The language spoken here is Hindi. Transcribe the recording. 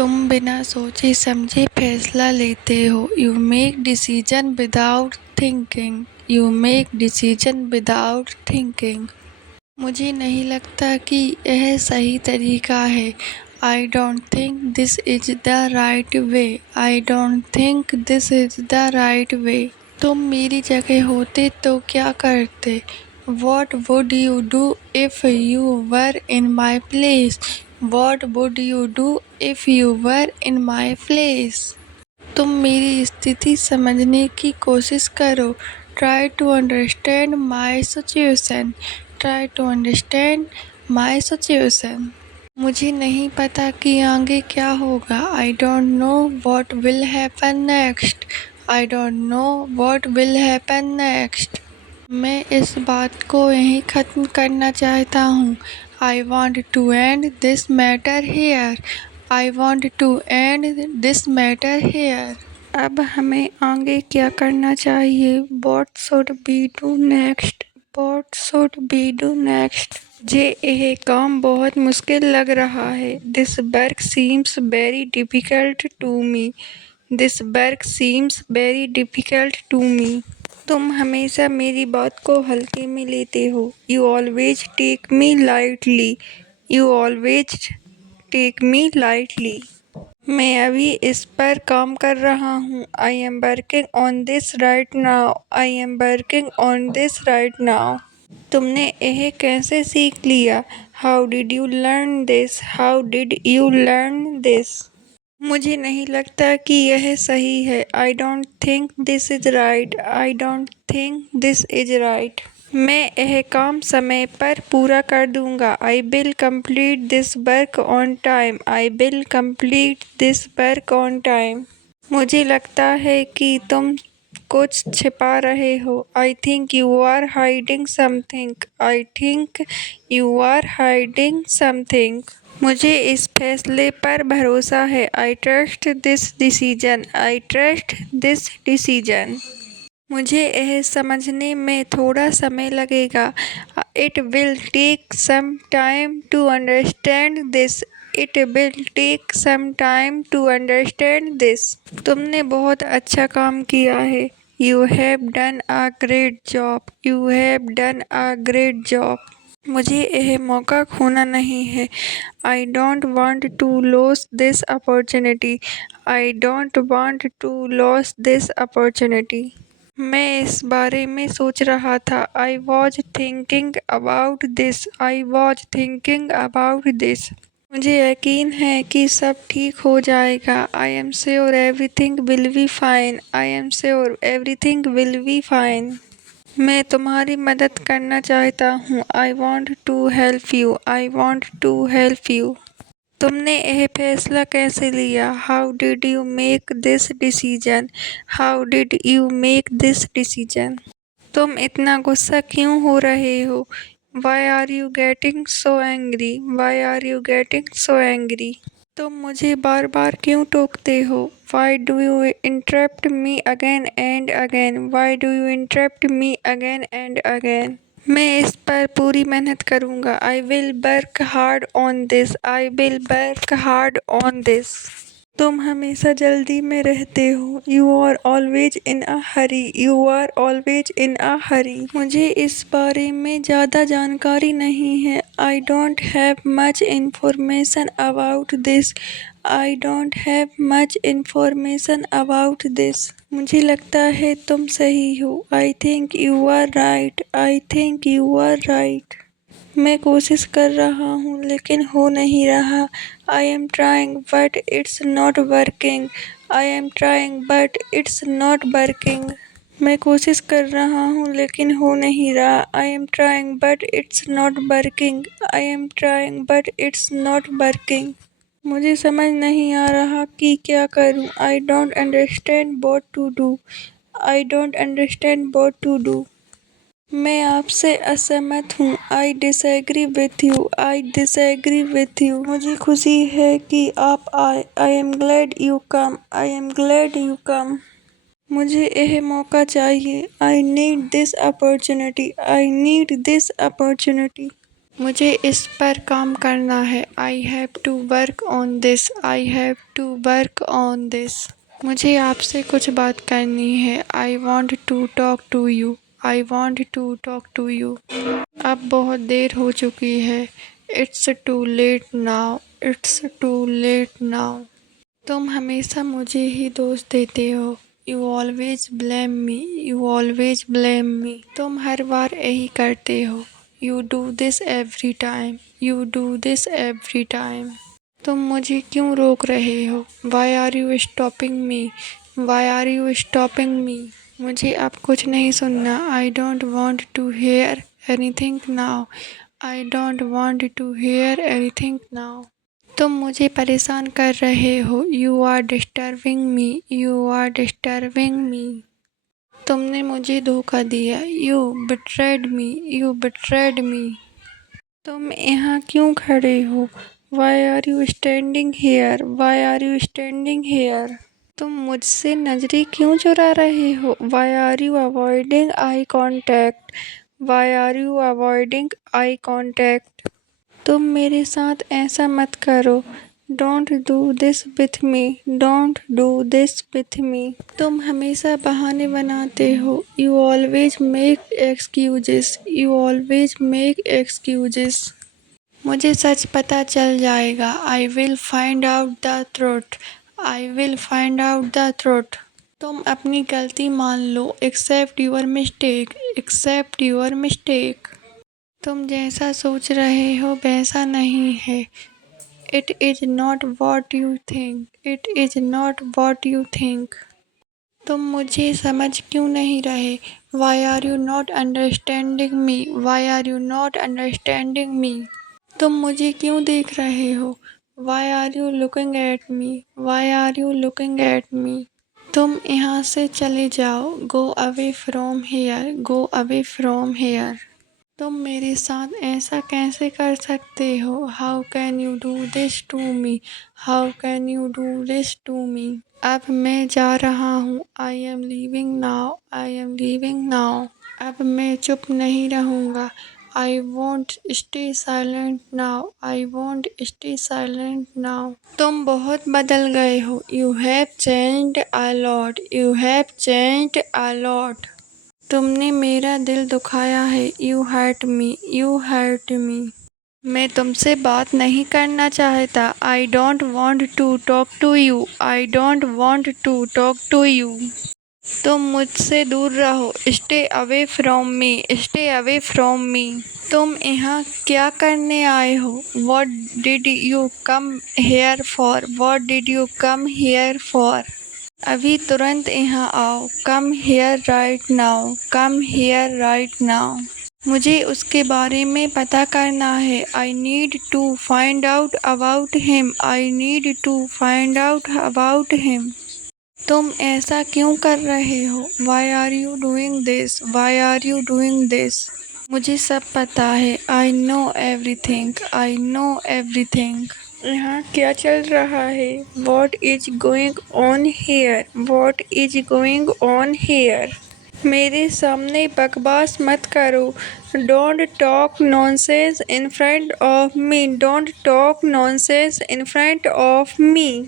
तुम बिना सोचे समझे फैसला लेते हो। You make decision without thinking. You make decision without thinking. मुझे नहीं लगता कि यह सही तरीका है। I don't think this is the right way. I don't think this is the right way. तुम मेरी जगह होते तो क्या करते? What would you do if you were in my place? What would you do if you were in my place? तुम मेरी स्थिति समझने की कोशिश करो। Try to understand my situation. Try to understand my situation. मुझे नहीं पता कि आगे क्या होगा। I don't know what will happen next. I don't know what will happen next. मैं इस बात को यहीं ख़त्म करना चाहता हूँ। I want to end this matter here. I want to end this matter here. अब हमें आगे क्या करना चाहिए? What should we do next? What should we do next? मुझे यह काम बहुत मुश्किल लग रहा है। This work seems very difficult to me. This work seems very difficult to me. तुम हमेशा मेरी बात को हल्के में लेते हो। You always take me lightly. You always take me lightly. मैं अभी इस पर काम कर रहा हूँ। I am working on this right now. I am working on this right now. तुमने यह कैसे सीख लिया? How did you learn this? How did you learn this? मुझे नहीं लगता कि यह सही है। I don't think this is right. I don't think this is right. मैं यह काम समय पर पूरा कर दूंगा। I will complete this work on time. I will complete this work on time. मुझे लगता है कि तुम कुछ छिपा रहे हो। I think you are hiding something. I think you are hiding something. मुझे इस फैसले पर भरोसा है। I trust this decision. I trust this decision. मुझे यह समझने में थोड़ा समय लगेगा। It will take some time to understand this. It will take some time to understand this. तुमने बहुत अच्छा काम किया है। You have done a great job. You have done a great job. मुझे यह मौका खोना नहीं है। I don't want to lose this opportunity. I don't want to lose this opportunity. मैं इस बारे में सोच रहा था। I was thinking about this. I was thinking about this. मुझे यकीन है कि सब ठीक हो जाएगा। I am sure everything will be fine. I am sure everything will be fine. मैं तुम्हारी मदद करना चाहता हूँ। I want to help you. I want to help you. तुमने यह फैसला कैसे लिया? How did you make this decision? How did you make this decision? तुम इतना गुस्सा क्यों हो रहे हो? Why are you getting so angry? Why are you getting so angry? तुम मुझे बार बार क्यों टोकते हो? Why do you interrupt me again and again? Why do you interrupt me again and again? मैं इस पर पूरी मेहनत करूँगा। I will work hard on this. I will work hard on this. तुम हमेशा जल्दी में रहते हो। You are always in a hurry. You are always in a hurry. मुझे इस बारे में ज़्यादा जानकारी नहीं है। I don't have much information about this. I don't have much information about this. मुझे लगता है तुम सही हो। I think you are right. I think you are right. मैं कोशिश कर रहा हूँ लेकिन हो नहीं रहा। I am trying but it's not working. I am trying but it's not working. मैं कोशिश कर रहा हूँ लेकिन हो नहीं रहा। I am trying but it's not working. I am trying but it's not working. मुझे समझ नहीं आ रहा कि क्या करूँ। I don't understand what to do. I don't understand what to do. मैं आपसे असहमत हूँ। I disagree with you. I disagree with you. मुझे खुशी है कि आप आए। I am glad you come. I am glad you come. मुझे यह मौका चाहिए। I need this opportunity. I need this opportunity. मुझे इस पर काम करना है। I have to work on this. I have to work on this. मुझे आपसे कुछ बात करनी है। I want to talk to you. I want to talk to you. अब बहुत देर हो चुकी है। It's too late now. It's too late now. तुम हमेशा मुझे ही दोष देते हो। You always blame me. You always blame me. तुम हर बार यही करते हो। You do this every time. You do this every time. तुम मुझे क्यों रोक रहे हो? Why are you stopping me? Why are you stopping me? मुझे अब कुछ नहीं सुनना। I don't want to hear anything now. I don't want to hear anything now. तुम मुझे परेशान कर रहे हो। You are disturbing me. You are disturbing me. तुमने मुझे धोखा दिया। You betrayed me. You betrayed me. तुम यहाँ क्यों खड़े हो? Why are you standing here? Why are you standing here? तुम मुझसे नजरें क्यों चुरा रहे हो? Why are you avoiding eye contact? Why are you avoiding eye contact? तुम मेरे साथ ऐसा मत करो। Don't do this with me. Don't do this with me. तुम हमेशा बहाने बनाते हो। You always make excuses. You always make excuses. मुझे सच पता चल जाएगा। I will find out the truth. I will find out the truth. तुम अपनी गलती मान लो। Accept your mistake. Accept your mistake. तुम जैसा सोच रहे हो वैसा नहीं है। It is not what you think. It is not what you think. तुम मुझे समझ क्यों नहीं रहे? Why are you not understanding me? Why are you not understanding me? तुम मुझे क्यों देख रहे हो? Why are you looking at me? Why are you looking at me? तुम यहाँ से चले जाओ। Go away from here. Go away from here. तुम मेरे साथ ऐसा कैसे कर सकते हो? How can you do this to me? How can you do this to me? अब मैं जा रहा हूँ। I am leaving now. I am leaving now. अब मैं चुप नहीं रहूँगा। I won't stay silent now. I won't stay silent now. तुम बहुत बदल गए हो। You have changed a lot. You have changed a lot. तुमने मेरा दिल दुखाया है। You hurt me. You hurt me. मैं तुमसे बात नहीं करना चाहता। I don't want to talk to you. I don't want to talk to you. तुम मुझसे दूर रहो। Stay away from me. Stay away from me. तुम यहाँ क्या करने आए हो? What did you come here for? What did you come here for? अभी तुरंत यहाँ आओ। Come here right now. Come here right now. मुझे उसके बारे में पता करना है। I need to find out about him. I need to find out about him. तुम ऐसा क्यों कर रहे हो? Why are you doing this? Why are you doing this? मुझे सब पता है। I know everything. I know everything. यहाँ क्या चल रहा है? What is going on here? What is going on here? मेरे सामने बकवास मत करो। Don't talk nonsense in front of me. Don't talk nonsense in front of me.